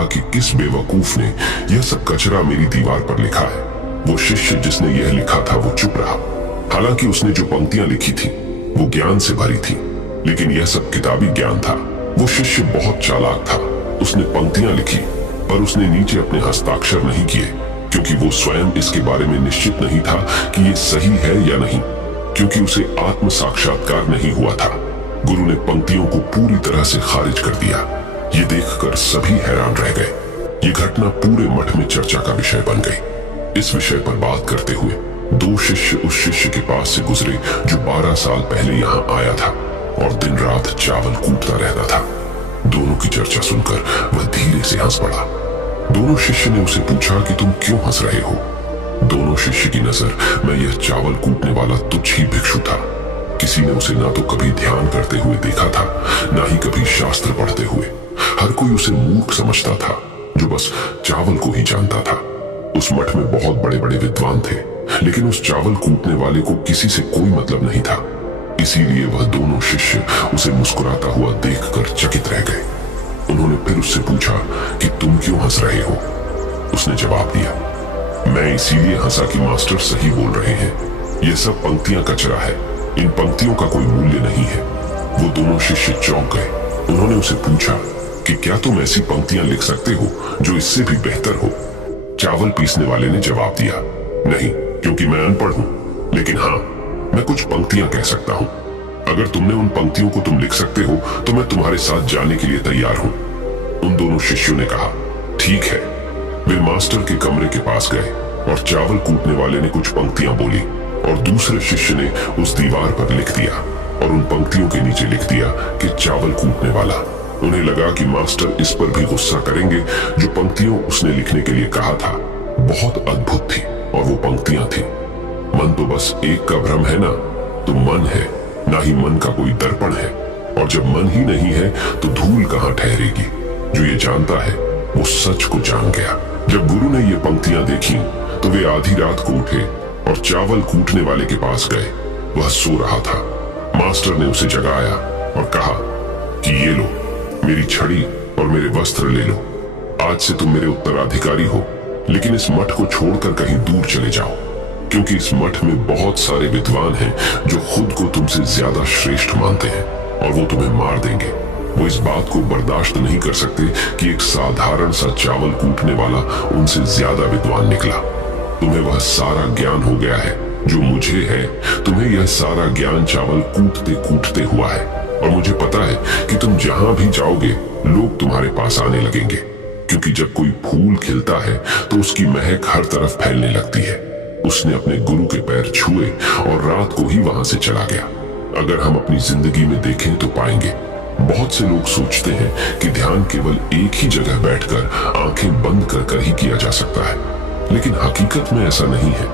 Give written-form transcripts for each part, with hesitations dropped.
कहा कि किस बेवकूफ ने यह सब कचरा मेरी दीवार पर लिखा है। वो शिष्य जिसने यह लिखा था वो चुप रहा। हालांकि उसने जो पंक्तियां लिखी थी वो ज्ञान से भरी थी, लेकिन यह सब किताबी ज्ञान था। वो शिष्य बहुत चालाक था। उसने पंक्तियां लिखी पर उसने नीचे अपने हस्ताक्षर नहीं किए, क्योंकि वो स्वयं इसके बारे में निश्चित नहीं था कि ये सही है या नहीं, क्योंकि उसे आत्म साक्षात्कार नहीं हुआ था। गुरु ने पंक्तियों को पूरी तरह से खारिज कर दिया। ये देखकर सभी हैरान रह गए। ये घटना पूरे मठ में चर्चा का विषय बन गई। इस विषय पर बात करते हुए दो शिष्य उस शिष्य के पास से गुजरे जो 12 साल पहले यहाँ आया था और दिन रात चावल कूटता रहता था। दोनों की चर्चा सुनकर वह धीरे से हंस पड़ा। दोनों शिष्य ने उसे पूछा कि तुम क्यों हंस रहे हो। दोनों शिष्य की नजर में यह चावल कूटने वाला तुच्छ ही भिक्षु था। किसी ने उसे ना तो कभी ध्यान करते हुए देखा था, ना ही कभी शास्त्र पढ़ते हुए। हर कोई उसे मूर्ख समझता था जो बस चावल को ही जानता था। उस मठ में बहुत बड़े बड़े विद्वान थे, लेकिन उस चावल कूटने वाले को किसी से कोई मतलब नहीं था। इसीलिए वह दोनों शिष्य उसे मुस्कुराता हुआ देखकर चकित रह गए। उन्होंने फिर उससे पूछा कि तुम क्यों हंस रहे हो। उसने जवाब दिया, मैं इसीलिए हंसा कि मास्टर सही बोल रहे हैं। ये सब पंक्तियां कचरा है, इन पंक्तियों का कोई मूल्य नहीं है। वो दोनों शिष्य चौंक गए। उन्होंने उसे पूछा कि क्या तुम ऐसी पंक्तियां लिख सकते हो जो इससे भी बेहतर हो। चावल पीसने वाले ने जवाब दिया, नहीं, क्योंकि मैं अनपढ़ हूं, लेकिन हाँ, मैं कुछ पंक्तियां कह सकता हूं। अगर तुमने उन पंक्तियों को तुम लिख सकते हो तो मैं तुम्हारे साथ जाने के लिए तैयार हूं। उन दोनों शिष्यों ने कहा, ठीक है। वे मास्टर के कमरे के पास गए और चावल कूटने वाले ने कुछ पंक्तियां बोली और दूसरे शिष्य ने उस दीवार पर लिख दिया और उन पंक्तियों के नीचे लिख दिया कि चावल कूटने वाला। उन्हें लगा कि मास्टर इस पर भी गुस्सा करेंगे। जो पंक्तियों उसने लिखने के लिए कहा था बहुत अद्भुत थी और वो पंक्तियां थी, मन तो बस एक का भ्रम है ना, तो मन है, ना ही मन का कोई दर्पण है। और जब मन ही नहीं है तो धूल कहां ठहरेगी। जो ये जानता है वो सच को जान गया। जब गुरु ने ये पंक्तियां देखी तो वे आधी रात को उठे और चावल कूटने वाले के पास गए। वह सो रहा था। मास्टर ने उसे जगाया और कहा कि ये लो, मेरी छड़ी और मेरे वस्त्र ले लो। आज से तुम मेरे उत्तराधिकारी हो, लेकिन इस मठ को छोड़कर कहीं दूर चले जाओ, क्योंकि इस मठ में बहुत सारे विद्वान हैं जो खुद को तुमसे ज्यादा श्रेष्ठ मानते हैं और वो तुम्हें मार देंगे। वो इस बात को बर्दाश्त नहीं कर सकते कि एक साधारण सा चावल कूटने वाला उनसे ज्यादा विद्वान निकला। तुम्हें वह सारा ज्ञान हो गया है जो मुझे है। तुम्हें यह सारा ज्ञान चावल कूटते कूटते हुआ है और मुझे पता है कि तुम जहां भी जाओगे लोग तुम्हारे पास आने लगेंगे, क्योंकि जब कोई फूल खिलता है तो उसकी महक हर तरफ फैलने लगती है। उसने अपने गुरु के पैर छुए और रात को ही वहां से चला गया। अगर हम अपनी जिंदगी में देखें तो पाएंगे बहुत से लोग सोचते हैं कि ध्यान केवल एक ही जगह बैठकर आंखें बंद कर कर ही किया जा सकता है, लेकिन हकीकत में ऐसा नहीं है।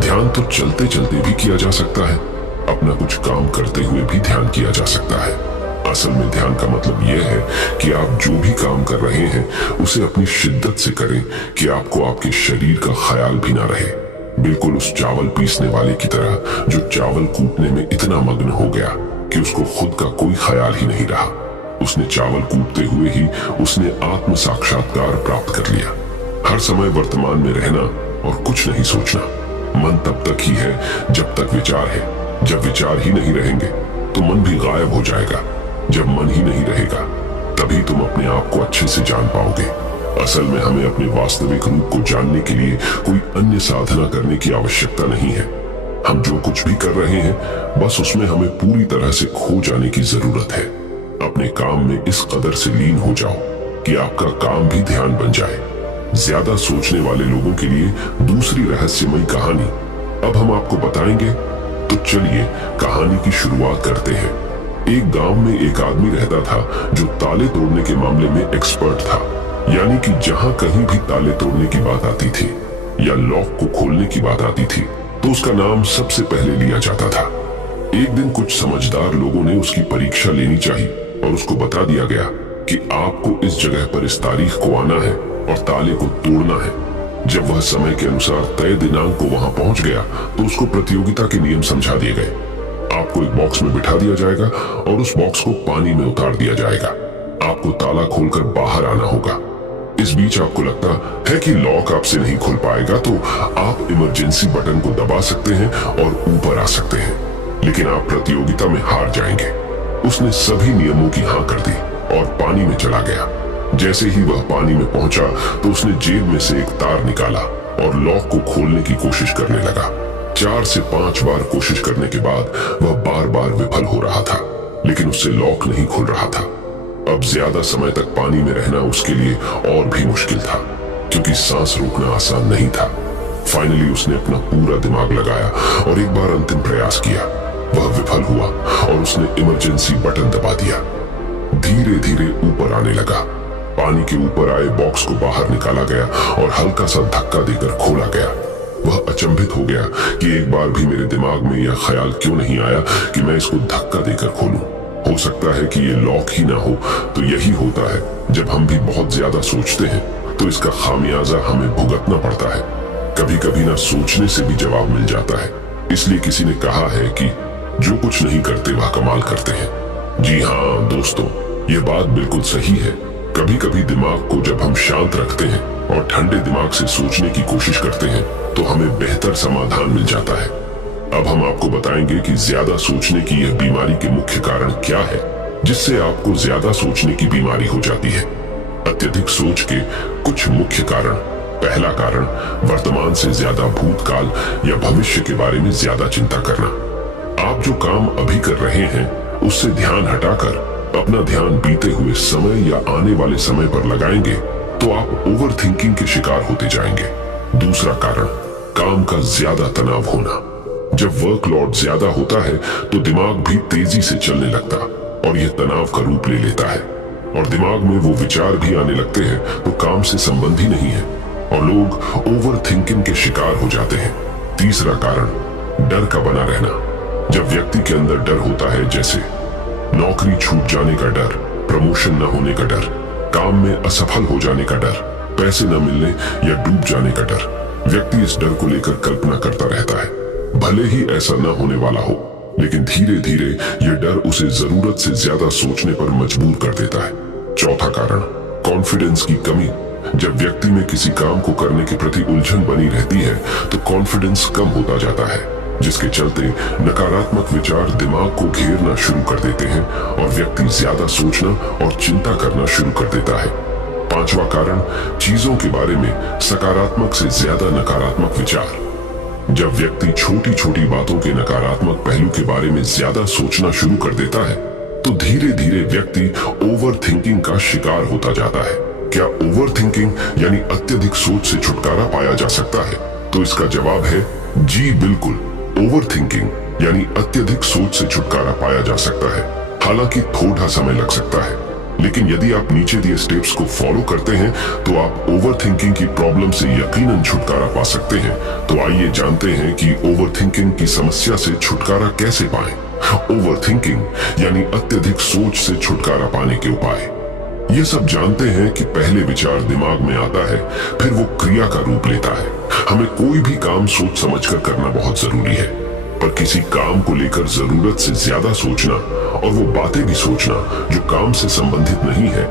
ध्यान तो चलते चलते भी किया जा सकता है, अपना कुछ काम करते हुए भी ध्यान किया जा सकता है। असल में ध्यान का मतलब यह है कि आप जो भी काम कर रहे हैं उसे अपनी शिद्दत से करें कि आपको आपके शरीर का ख्याल भी ना रहे। बिल्कुल उस चावल पीसने वाले की तरह जो चावल कूटने में इतना मग्न हो गया कि उसको खुद का कोई ख्याल ही नहीं रहा। उसने चावल कूटते हुए ही उसने आत्म साक्षात्कार प्राप्त कर लिया। हर समय वर्तमान में रहना और कुछ नहीं सोचना। मन तब तक ही है जब तक विचार है। जब विचार ही नहीं रहेंगे तो मन भी गायब हो जाएगा। जब मन ही नहीं रहेगा तभी तुम अपने आप को अच्छे से जान पाओगे। असल में हमें अपने वास्तविक रूप को जानने के लिए कोई अन्य साधना करने की आवश्यकता नहीं है। हम जो कुछ भी कर रहे हैं बस उसमें हमें पूरी तरह से खो जाने की जरूरत है। अपने काम में इस कदर से लीन हो जाओ कि आपका काम भी ध्यान बन जाए। ज्यादा सोचने वाले लोगों के लिए दूसरी रहस्यमयी कहानी अब हम आपको बताएंगे, तो चलिए कहानी की शुरुआत करते हैं। एक गांव में एक आदमी रहता था जो ताले तोड़ने के मामले में एक्सपर्ट था। यानी कि जहां कहीं भी ताले तोड़ने की बात आती थी या लॉक को खोलने की बात आती थी तो उसका नाम सबसे पहले लिया जाता था। एक दिन कुछ समझदार लोगों ने उसकी परीक्षा लेनी चाहिए और उसको बता दिया गया कि आपको इस जगह पर इस तारीख को आना है और ताले को तोड़ना है। जब वह समय के अनुसार तय दिनांक को वहां पहुंच गया तो उसको प्रतियोगिता के नियम समझा दिए गए। आपको एक बॉक्स में बिठा दिया जाएगा और उस बॉक्स को पानी में उतार दिया जाएगा। आपको ताला खोलकर बाहर आना होगा। इस बीच आपको लगता है कि लॉक आपसे नहीं खुल पाएगा, तो आप इमरजेंसी बटन को दबा सकते हैं और ऊपर आ सकते हैं, लेकिन आप प्रतियोगिता में हार जाएंगे। उसने सभी नियमों की हाँ कर दी और पानी में चला गया। जैसे ही वह पानी में पहुंचा तो उसने जेब में से एक तार निकाला और लॉक को खोलने की कोशिश करने लगा। 4 से 5 बार कोशिश करने के बाद वह बार बार विफल हो रहा था, लेकिन उससे लॉक नहीं खुल रहा था। अब ज्यादा समय तक पानी में रहना उसके लिए और भी मुश्किल था, क्योंकि सांस रोकना आसान नहीं था। फाइनली उसने अपना पूरा दिमाग लगाया और एक बार अंतिम प्रयास किया। वह विफल हुआ और उसने इमरजेंसी बटन दबा दिया। धीरे धीरे ऊपर आने लगा। पानी के ऊपर आए बॉक्स को बाहर निकाला गया और हल्का सा धक्का देकर खोला गया। वह अचंभित हो गया कि एक बार भी मेरे दिमाग में यह ख्याल क्यों नहीं आया कि मैं इसको धक्का देकर खोलूं। हो सकता है कि ये लॉक ही ना हो, तो यही होता है जब हम भी बहुत ज्यादा सोचते हैं तो इसका खामियाजा हमें भुगतना पड़ता है। कभी कभी ना सोचने से भी जवाब मिल जाता है। इसलिए किसी ने कहा है कि जो कुछ नहीं करते वह कमाल करते हैं। जी हाँ दोस्तों, ये बात बिल्कुल सही है। कभी कभी दिमाग को जब हम शांत रखते हैं और ठंडे दिमाग से सोचने की कोशिश करते हैं तो हमें बेहतर समाधान मिल जाता है। अब हम आपको बताएंगे कि ज्यादा सोचने की यह बीमारी के मुख्य कारण क्या है, जिससे आपको ज्यादा सोचने की बीमारी हो जाती है। अत्यधिक सोच के कुछ मुख्य कारण। पहला कारण, वर्तमान से ज्यादा भूतकाल या भविष्य के बारे में ज्यादा चिंता करना। आप जो काम अभी कर रहे हैं उससे ध्यान हटाकर अपना ध्यान बीते हुए समय या आने वाले समय पर लगाएंगे तो आप ओवर थिंकिंग के शिकार होते जाएंगे। दूसरा कारण, काम का ज्यादा तनाव होना। जब वर्कलोड ज्यादा होता है तो दिमाग भी तेजी से चलने लगता और यह तनाव का रूप ले लेता है और दिमाग में वो विचार भी आने लगते हैं तो काम से संबंध ही नहीं है और लोग ओवर थिंकिंग के शिकार हो जाते हैं। तीसरा कारण, डर का बना रहना। जब व्यक्ति के अंदर डर होता है, जैसे नौकरी छूट जाने का डर, प्रमोशन न होने का डर, काम में असफल हो जाने का डर, पैसे न मिलने या डूब जाने का डर, व्यक्ति इस डर को लेकर कल्पना करता रहता है। भले ही ऐसा न होने वाला हो, लेकिन धीरे धीरे यह डर उसे जरूरत से ज्यादा सोचने पर मजबूर कर देता है। चौथा कारण, कॉन्फिडेंस की कमी। जब व्यक्ति में किसी काम को करने के प्रति उलझन बनी रहती है तो कॉन्फिडेंस कम होता जाता है, जिसके चलते नकारात्मक विचार दिमाग को घेरना शुरू कर देते हैं और व्यक्ति ज्यादा सोचना और चिंता करना शुरू कर देता है। पांचवा कारण, चीजों के बारे में सकारात्मक से ज्यादा नकारात्मक विचार। जब व्यक्ति छोटी छोटी बातों के नकारात्मक पहलू के बारे में ज्यादा सोचना शुरू कर देता है तो धीरे धीरे व्यक्ति ओवर थिंकिंग का शिकार होता जाता है। क्या ओवर थिंकिंग यानी अत्यधिक सोच से छुटकारा पाया जा सकता है? तो इसका जवाब है जी बिल्कुल। ओवर थिंकिंग यानी अत्यधिक सोच से छुटकारा पाया जा सकता है, हालांकि थोड़ा समय लग सकता है, लेकिन यदि आप नीचे दिए स्टेप्स को फॉलो करते हैं तो आप ओवर थिंकिंग की प्रॉब्लम से यकीनन छुटकारा पा सकते हैं। तो आइए जानते हैं कि ओवर थिंकिंग की समस्या से छुटकारा कैसे पाएं। ओवर थिंकिंग यानी अत्यधिक सोच से छुटकारा पाने के उपाय। ये सब जानते हैं कि पहले विचार दिमाग में आता है, फिर वो क्रिया का रूप लेता है। हमें कोई भी काम सोच समझकर करना बहुत जरूरी है, पर किसी काम को लेकर जरूरत से ज्यादा सोचना और वो बातें भी सोचना जो काम से संबंधित नहीं है,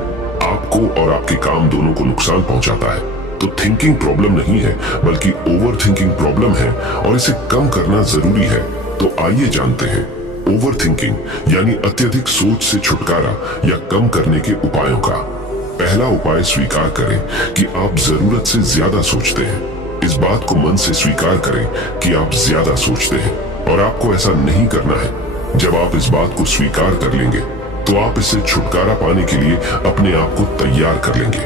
आपको और आपके काम दोनों को नुकसान पहुंचाता है। तो थिंकिंग प्रॉब्लम नहीं है, बल्कि ओवर थिंकिंग प्रॉब्लम है और इसे कम करना जरूरी है। तो आइए जानते हैं ओवर थिंकिंग यानी अत्यधिक सोच से छुटकारा या कम करने के उपायों का। पहला उपाय, स्वीकार करें कि आप जरूरत से ज्यादा सोचते हैं। इस बात को मन से स्वीकार करें कि आप ज्यादा सोचते हैं और आपको ऐसा नहीं करना है। जब आप इस बात को स्वीकार कर लेंगे तो आप इससे छुटकारा पाने के लिए अपने आप को तैयार कर लेंगे।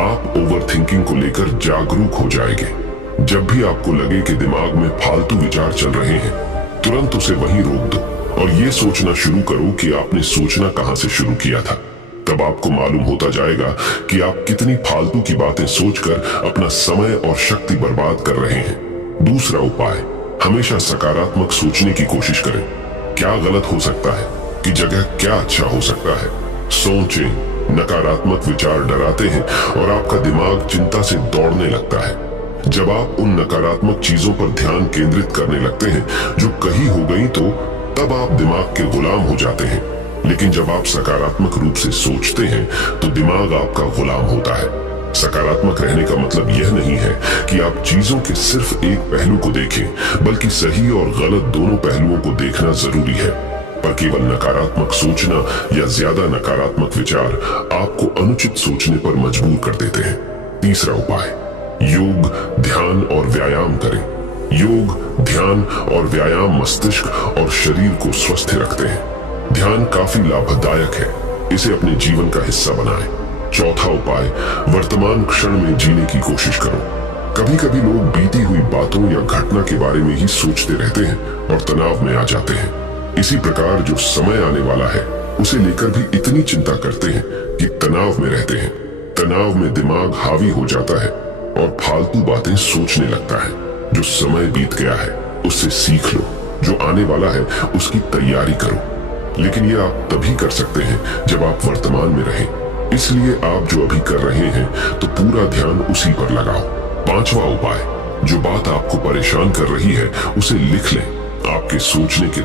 आप ओवर थिंकिंग को लेकर जागरूक हो जाएंगे। जब भी आपको लगे कि दिमाग में फालतू विचार चल रहे हैं, तुरंत उसे वहीं रोक दो और ये सोचना शुरू करो कि आपने सोचना कहां से शुरू किया था। तब आपको मालूम होता जाएगा कि आप कितनी फालतू की बातें सोचकर अपना समय और शक्ति बर्बाद कर रहे हैं। दूसरा उपाय, हमेशा सकारात्मक सोचने की कोशिश करें। क्या गलत हो सकता है कि जगह क्या अच्छा हो सकता है। सोचें। नकारात्मक विचार डराते हैं और आपका दिमाग चिंता से दौड़ने लगता है। जब आप उन नकारात्मक चीजों पर ध्यान केंद्रित करने लगते हैं जो कही हो गई, तो तब आप दिमाग के गुलाम हो जाते हैं। लेकिन जब आप सकारात्मक रूप से सोचते हैं तो दिमाग आपका गुलाम होता है। सकारात्मक रहने का मतलब यह नहीं है कि आप चीजों के सिर्फ एक पहलू को देखें, बल्कि सही और गलत दोनों पहलुओं को देखना जरूरी है। पर केवल नकारात्मक सोचना या ज्यादा नकारात्मक विचार आपको अनुचित सोचने पर मजबूर कर देते हैं। तीसरा उपाय, योग, ध्यान और व्यायाम करें। योग, ध्यान और व्यायाम मस्तिष्क और शरीर को स्वस्थ रखते हैं। ध्यान काफी लाभदायक है, इसे अपने जीवन का हिस्सा बनाएं। चौथा उपाय, वर्तमान क्षण में जीने की कोशिश करो। कभी कभी लोग बीती हुई बातों या घटना के बारे में ही सोचते रहते हैं और तनाव में आ जाते हैं। इसी प्रकार जो समय आने वाला है उसे लेकर भी इतनी चिंता करते हैं कि तनाव में रहते हैं। तनाव में दिमाग हावी हो जाता है और फालतू बातें सोचने लगता है। जो समय बीत गया है उससे सीख लो, जो आने वाला है उसकी तैयारी करो। लेकिन ये आप तभी कर सकते हैं जब आप वर्तमान में रहें। इसलिए आप जो अभी कर रहे हैं तो पूरा ध्यान उसी पर लगाओ। पांचवा उपाय, जो बात आपको परेशान कर रही है उसे लिख लें। आपके सोचने के